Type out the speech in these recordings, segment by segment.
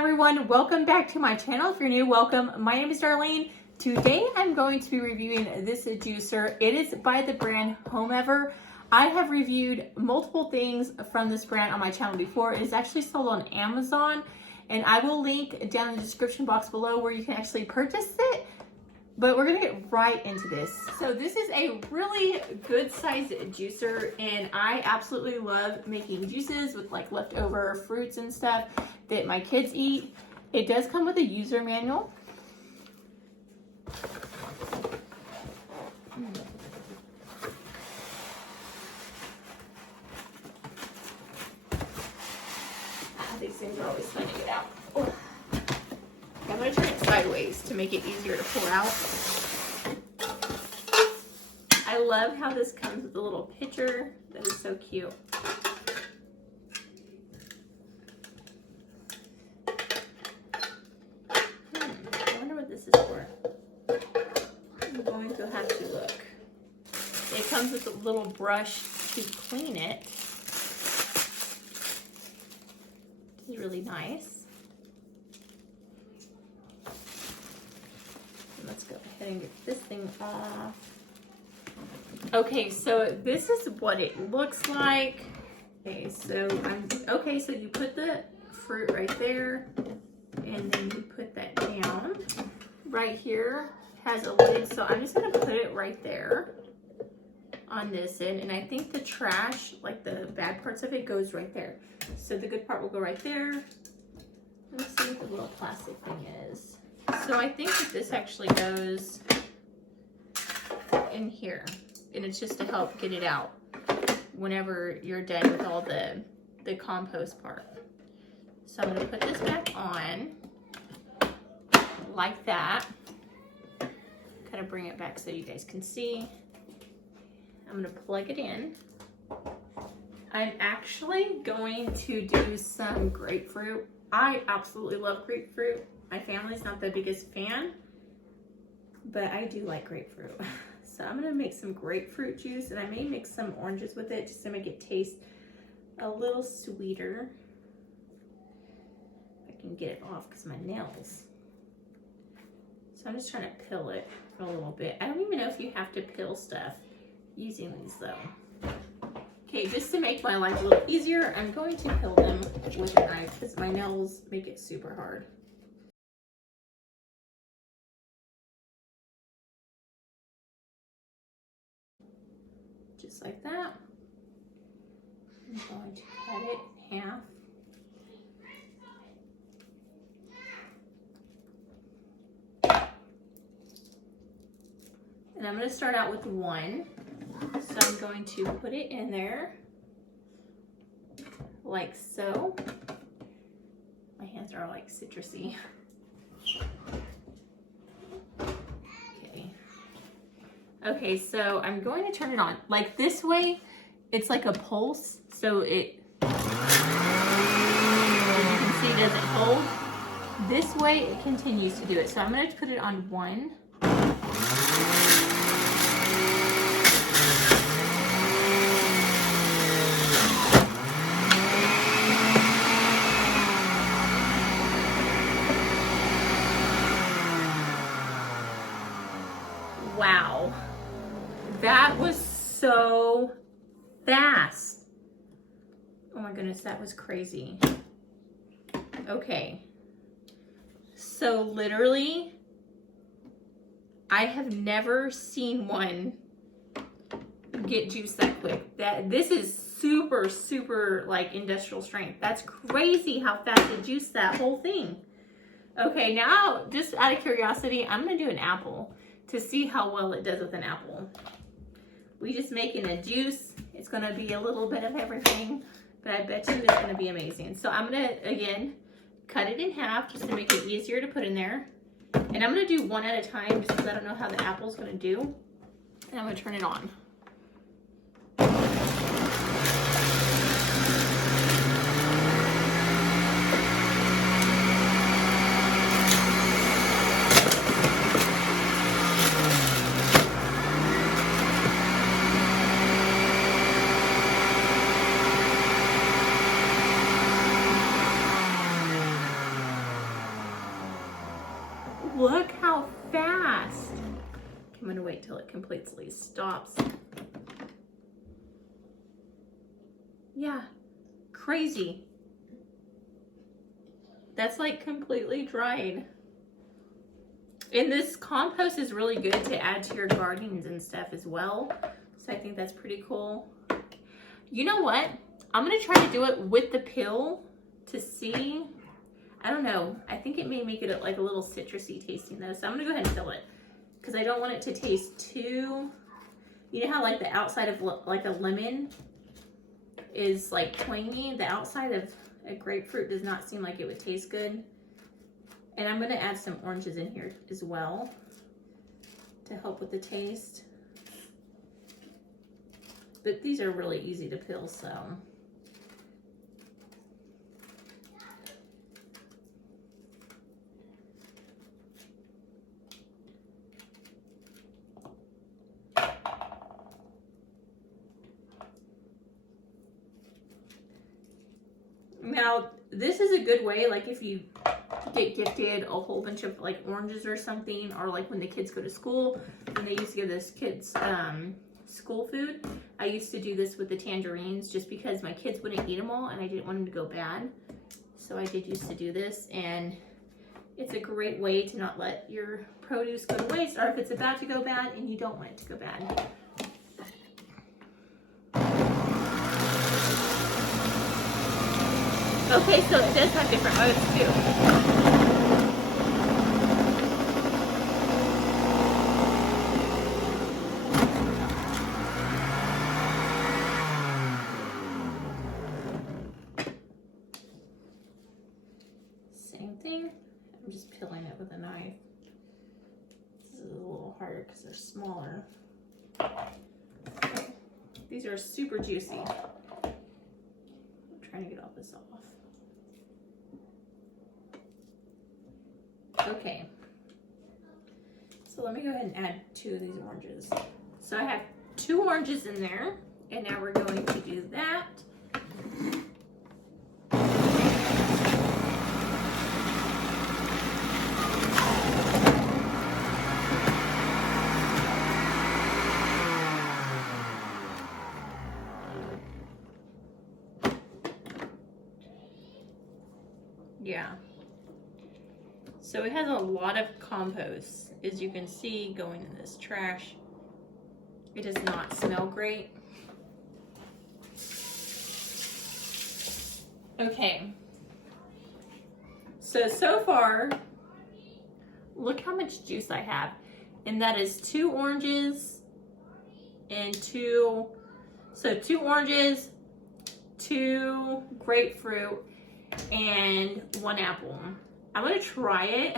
everyone, welcome back to my channel. If you're new, welcome. My name is Darlene. Today I'm going to be reviewing this juicer. It is by the brand Homever. I have reviewed multiple things from this brand on my channel before. It is actually sold on Amazon, and I will link down in the description box below where you can actually purchase it. But we're gonna get right into this. So this is a really good sized juicer, and I absolutely love making juices with like leftover fruits and stuff that my kids eat. It does come with a user manual. These things are always fun to get out. Oh. I'm going to turn it sideways to make it easier to pour out. I love how this comes with a little pitcher. That is so cute. I wonder what this is for. I'm going to have to look. It comes with a little brush to clean it. This is really nice. Let's go ahead and get this thing off. Okay, so this is what it looks like. Okay, so so you put the fruit right there, and then you put that down. Right here has a lid, so I'm just gonna put it right there on this end, and I think the trash, like the bad parts of it, goes right there. So the good part will go right there. Let's see what the little plastic thing is. So I think that this actually goes in here, and it's just to help get it out whenever you're done with all the compost part. So I'm going to put this back on like that. Kind of bring it back so you guys can see. I'm going to plug it in. I'm actually going to do some grapefruit. I absolutely love grapefruit. My family's not the biggest fan, but I do like grapefruit. So I'm gonna make some grapefruit juice, and I may mix some oranges with it just to make it taste a little sweeter. If I can get it off because my nails. So I'm just trying to peel it for a little bit. I don't even know if you have to peel stuff using these though. Okay, just to make my life a little easier, I'm going to peel them with a knife because my nails make it super hard. Just like that. I'm going to cut it in half. And I'm going to start out with one. So I'm going to put it in there like so. My hands are like citrusy. Okay, so I'm going to turn it on. Like this way, it's like a pulse, so it, as you can see, it doesn't hold. This way, it continues to do it. So I'm going to put it on one. Wow. That was so fast. Oh my goodness, that was crazy. Okay. So literally, I have never seen one get juice that quick. This is super, super like industrial strength. That's crazy how fast it juiced that whole thing. Okay, now just out of curiosity, I'm gonna do an apple to see how well it does with an apple. We just making a juice. It's gonna be a little bit of everything, but I bet you it's gonna be amazing. So I'm gonna, again, cut it in half just to make it easier to put in there. And I'm gonna do one at a time just because I don't know how the apple's gonna do. And I'm gonna turn it on. Look how fast. I'm gonna wait till it completely stops. Yeah, crazy. That's like completely dried. And this compost is really good to add to your gardens and stuff as well. So I think that's pretty cool. You know what? I'm gonna try to do it with the pill to see. I don't know. I think it may make it like a little citrusy tasting though. So I'm gonna go ahead and fill it because I don't want it to taste too, you know how like the outside of like a lemon is like twangy? The outside of a grapefruit does not seem like it would taste good. And I'm gonna add some oranges in here as well to help with the taste. But these are really easy to peel, so. Now, this is a good way, like if you get gifted a whole bunch of like oranges or something, or like when the kids go to school, and they used to give this kids school food. I used to do this with the tangerines just because my kids wouldn't eat them all and I didn't want them to go bad. So I did used to do this, and it's a great way to not let your produce go to waste, or if it's about to go bad and you don't want it to go bad. Okay, so it does have different modes too. Same thing. I'm just peeling it with a knife. This is a little harder because they're smaller. These are super juicy. I'm trying to get all this off. Okay, so let me go ahead and add 2 of these oranges. So I have 2 oranges in there, and now we're going to do that. Yeah. So it has a lot of compost, as you can see, going in this trash. It does not smell great. Okay. So far, look how much juice I have. And that is 2 oranges and 2 oranges, 2 grapefruit, and 1 apple. I'm gonna try it.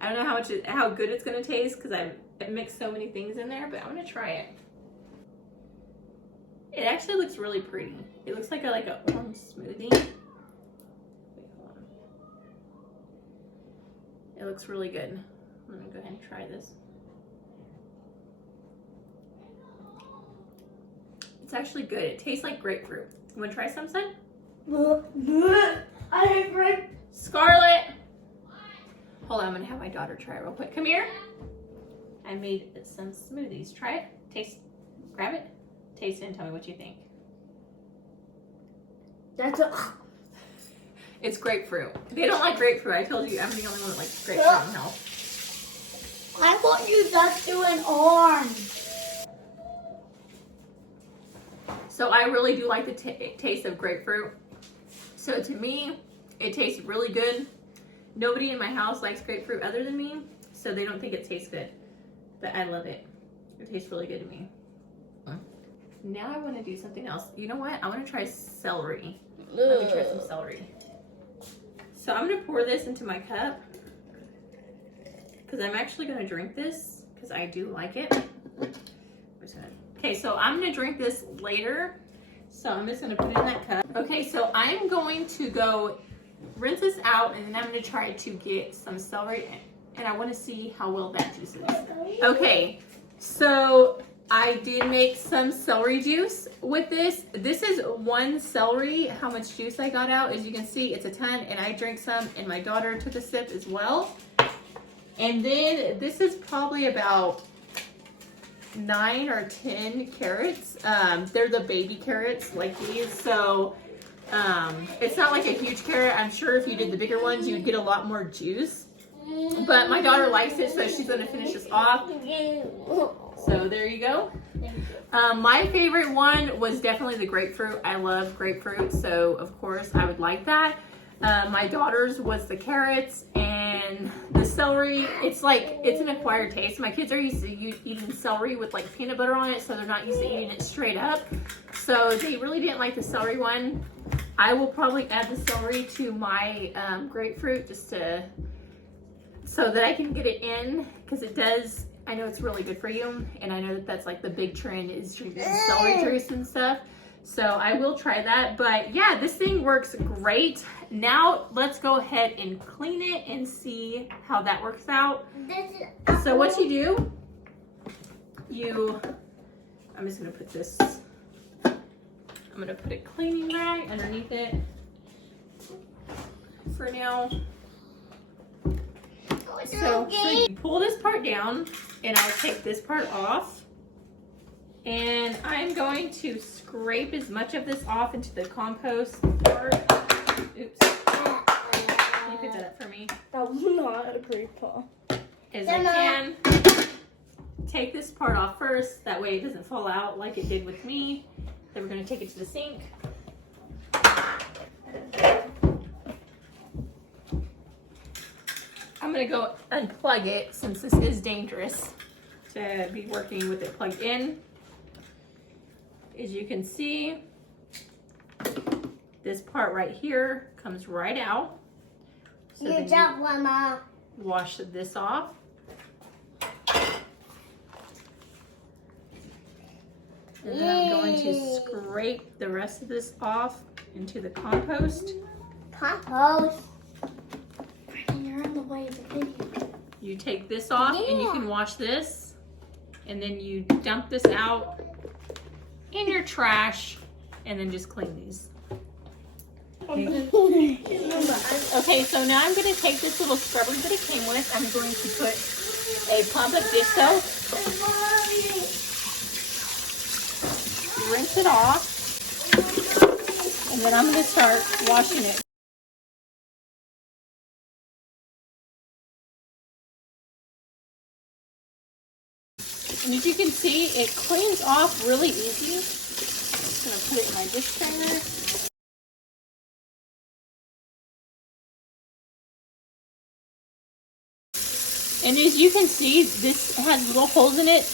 I don't know how good it's gonna taste because I've mixed so many things in there, but I'm gonna try it. It actually looks really pretty. It looks like an orange smoothie. Wait, hold on. It looks really good. Let me go ahead and try this. It's actually good. It tastes like grapefruit. You wanna try some, son? I hate grape. Scarlett! Hold on, I'm gonna have my daughter try it real quick. Come here. I made some smoothies. Try it. Taste. Grab it. Taste it and tell me what you think. It's grapefruit. They don't like grapefruit. I told you I'm the only one that likes grapefruit in health. I thought you just do an orange. So I really do like the taste of grapefruit. So to me, it tastes really good. Nobody in my house likes grapefruit other than me, so they don't think it tastes good. But I love it. It tastes really good to me. Now I want to do something else. You know what? I want to try celery. Let me try some celery. So I'm going to pour this into my cup because I'm actually going to drink this because I do like it. Okay, so I'm going to drink this later. So I'm just going to put it in that cup. Okay, so I'm going to go rinse this out, and then I'm going to try to get some celery in, and I want to see how well that juice is. Okay, so I did make some celery juice with this. This is 1 celery. How much juice I got out, as you can see, it's a ton, and I drank some, and my daughter took a sip as well. And then this is probably about 9 or 10 carrots. They're the baby carrots like these. So it's not like a huge carrot. I'm sure if you did the bigger ones, you would get a lot more juice. But my daughter likes it, so she's going to finish this off. So there you go. My favorite one was definitely the grapefruit. I love grapefruit, so of course I would like that. My daughter's was the carrots and the celery. It's like, it's an acquired taste. My kids are used to eating celery with like peanut butter on it, so they're not used to eating it straight up. So they really didn't like the celery one. I will probably add the celery to my grapefruit just to, so that I can get it in, because it does, I know it's really good for you, and I know that that's like the big trend is drinking celery juice and stuff. So I will try that, but yeah, this thing works great. Now let's go ahead and clean it and see how that works out. So what you do, I'm just gonna put this, I'm gonna put a cleaning rag underneath it for now. So you pull this part down, and I'll take this part off. And I'm going to scrape as much of this off into the compost part. Oops. Can you pick that up for me? That was not a great paw. As I can. Take this part off first. That way it doesn't fall out like it did with me. Then we're going to take it to the sink. I'm going to go unplug it since this is dangerous to be working with it plugged in. As you can see, this part right here comes right out. So Good job, Mama. Wash this off. And then I'm going to scrape the rest of this off into the compost. Compost. You're in the way of the video. You take this off and you can wash this. And then you dump this out in your trash and then just clean these. Okay, so now I'm going to take this little scrubber that it came with. I'm going to put a pump of dish soap, rinse it off, and then I'm going to start washing it. And as you can see, it cleans off really easy. I'm just going to put it in my dish strainer. And as you can see, this has little holes in it,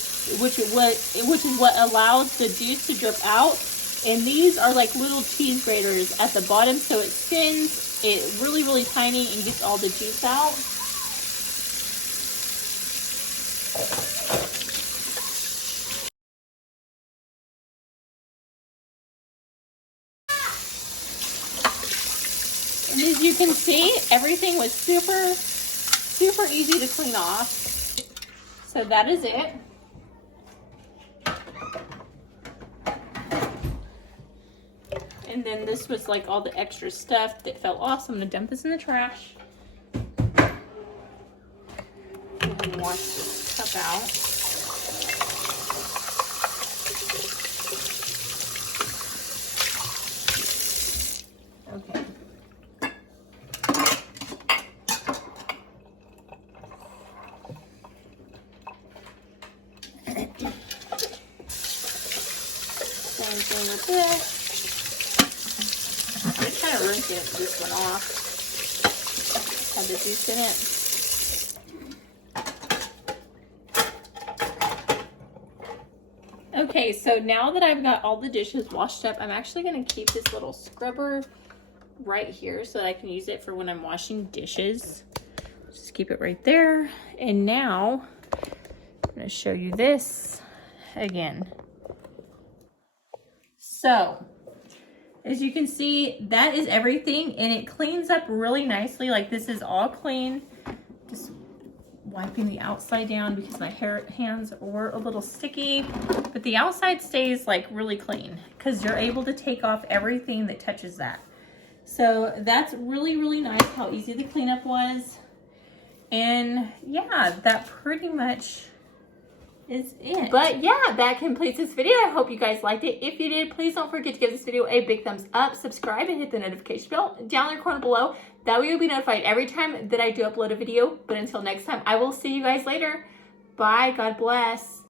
which is what allows the juice to drip out. And these are like little cheese graters at the bottom, so it spins it really, really tiny and gets all the juice out. And as you can see, everything was super easy to clean off. So that is it. And then this was like all the extra stuff that fell off, so I'm gonna dump this in the trash. And then wash this cup out. Okay. Same thing with this. Just kind of rinse this one off. Had the juice in it. Okay, so now that I've got all the dishes washed up, I'm actually going to keep this little scrubber right here so that I can use it for when I'm washing dishes. Just keep it right there. And now I'm going to show you this again. So, as you can see, that is everything, and it cleans up really nicely. Like, this is all clean. Just wiping the outside down because my hands were a little sticky, but the outside stays like really clean because you're able to take off everything that touches that. So that's really, really nice how easy the cleanup was. And yeah, that pretty much is it. But yeah, that completes this video. I hope you guys liked it. If you did, please don't forget to give this video a big thumbs up, subscribe, and hit the notification bell down in the corner below. That way you'll be notified every time that I do upload a video. But until next time, I will see you guys later. Bye. God bless.